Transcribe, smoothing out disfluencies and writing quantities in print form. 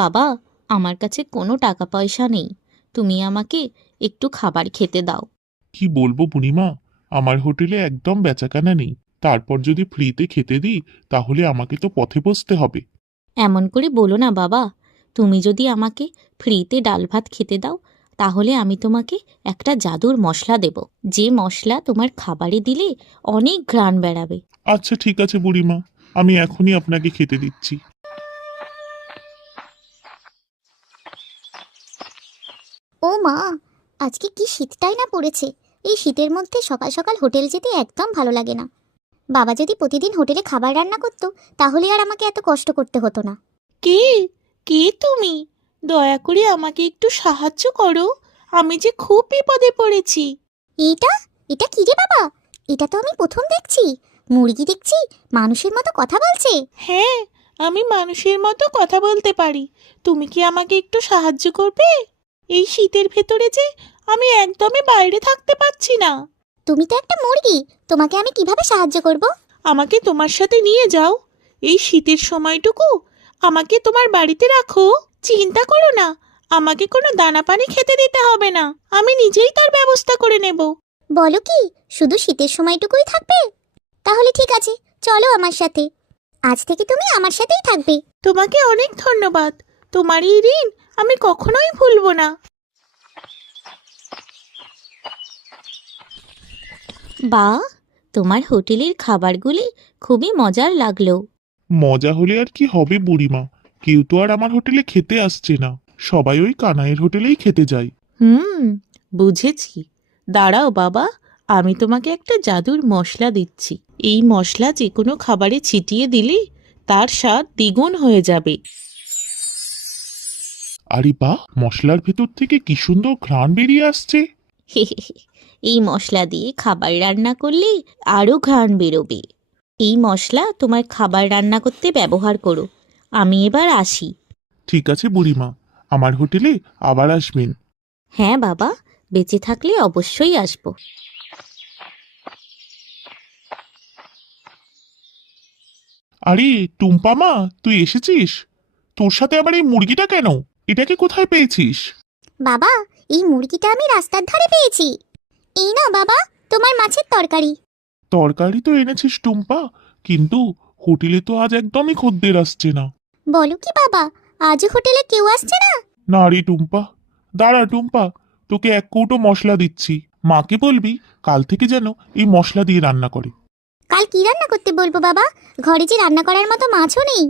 বাবা, আমার কাছে কোনো টাকা পয়সা নেই, তুমি আমাকে একটু খাবার খেতে দাও। কি বলবো বুড়িমা, আমার হোটেলে একদম বেচাকেনা নেই। তারপর যদি ফ্রিতে খেতে দিই তাহলে আমাকে তো পথে বসতে হবে। এমন করে বলো না বাবা, তুমি যদি আমাকে ফ্রিতে ডাল ভাত খেতে দাও তাহলে আমি তোমাকে একটা জাদুর মশলা দেব, যে মশলা তোমার খাবারে দিলে অনেক ঘ্রাণ বেড়াবে। আচ্ছা ঠিক আছে বুড়িমা, আমি এখনই আপনাকে খেতে দিচ্ছি। ও মা, আজকে কি শীতটাই না পড়েছে। এই শীতের মধ্যে সকাল সকাল হোটেল যেতে একদম ভালো লাগে না। বাবা যদি প্রতিদিন হোটেলে খাবার রান্না করতো তাহলে আর আমাকে এত কষ্ট করতে হতো না। কে কে তুমি? দয়া করে আমাকে একটু সাহায্য করো, আমি যে খুব বিপদে পড়েছি। এটা এটা কি রে বাবা? এটা তো আমি প্রথম দেখছি। মুরগি দেখছি মানুষের মতো কথা বলছে। হ্যাঁ, আমি মানুষের মতো কথা বলতে পারি। তুমি কি আমাকে একটু সাহায্য করবে? এই শীতের ভেতরে যে আমি একদমই বাইরে থাকতে পারছি না। তুমি তো একটা মুরগি, তোমাকে আমি কিভাবে সাহায্য করব? আমাকে তোমার সাথে নিয়ে যাও। এই শীতের সময়টুকু আমাকে তোমার বাড়িতে রাখো। চিন্তা করো না, আমাকে কোনো দানা পানি খেতে দিতে হবে না, আমি নিজেই তার ব্যবস্থা করে নেব। বলো কি, শুধু শীতের সময়টুকুই থাকবে? তাহলে ঠিক আছে, চলো আমার সাথে। আজ থেকে তুমি আমার সাথেই থাকবে। তোমাকে অনেক ধন্যবাদ, তোমার এই ঋণ আমি কখনোই ভুলবো না। বা, তোমার হোটেলের খাবারগুলি খুবই মজার লাগলো। মজা হলে আর কি হবে বুড়িমা, কেউ তো আর আমার হোটেলে খেতে আসছে না। সবাই ওই কানাইয়ের হোটেলেই খেতে যায়। বুঝেছি। দাঁড়াও বাবা, আমি তোমাকে একটা জাদুর মশলা দিচ্ছি। এই মশলা যে কোনো খাবারে ছিটিয়ে দিলে তার স্বাদ দ্বিগুণ হয়ে যাবে। আরে বাহ, মশলার ভেতর থেকে কি সুন্দর ঘ্রাণ বেরিয়ে আসছে। এই মশলা দিয়ে খাবার রান্না করলে আরও ঘ্রাণ বেরোবে। এই মশলা তোমার খাবার রান্না করতে ব্যবহার করো। আমি এবার আসি। ঠিক আছে বুড়িমা, আমার হোটেলে আবার আসবেন। হ্যাঁ বাবা, বেঁচে থাকলে অবশ্যই আসবো। আরে টুম্পা মা, তুই এসেছিস? তোর সাথে আবার এই মুরগিটা কেন? এটাকে কোথায় পেয়েছিস? বাবা, এই মুরগিটা আমি রাস্তার ধারে পেয়েছি। এই না বাবা, তোমার মাছের তরকারি। তরকারি তো এনেছিস টুম্পা, কিন্তু হোটেলে তো আজ একদমই খদ্দের আসছে না। বলো কি বাবা, আজও হোটেলে কেউ আসছে না? না রে টুম্পা, দাঁড়া টুম্পা, তোকে এক কৌটো মশলা দিচ্ছি। মাকে বলবি কাল থেকে যেন এই মশলা দিয়ে রান্না করে। কাল কি রান্না করতে বলবো বাবা? ঘরে যে রান্না করার মতো মাছও নেই।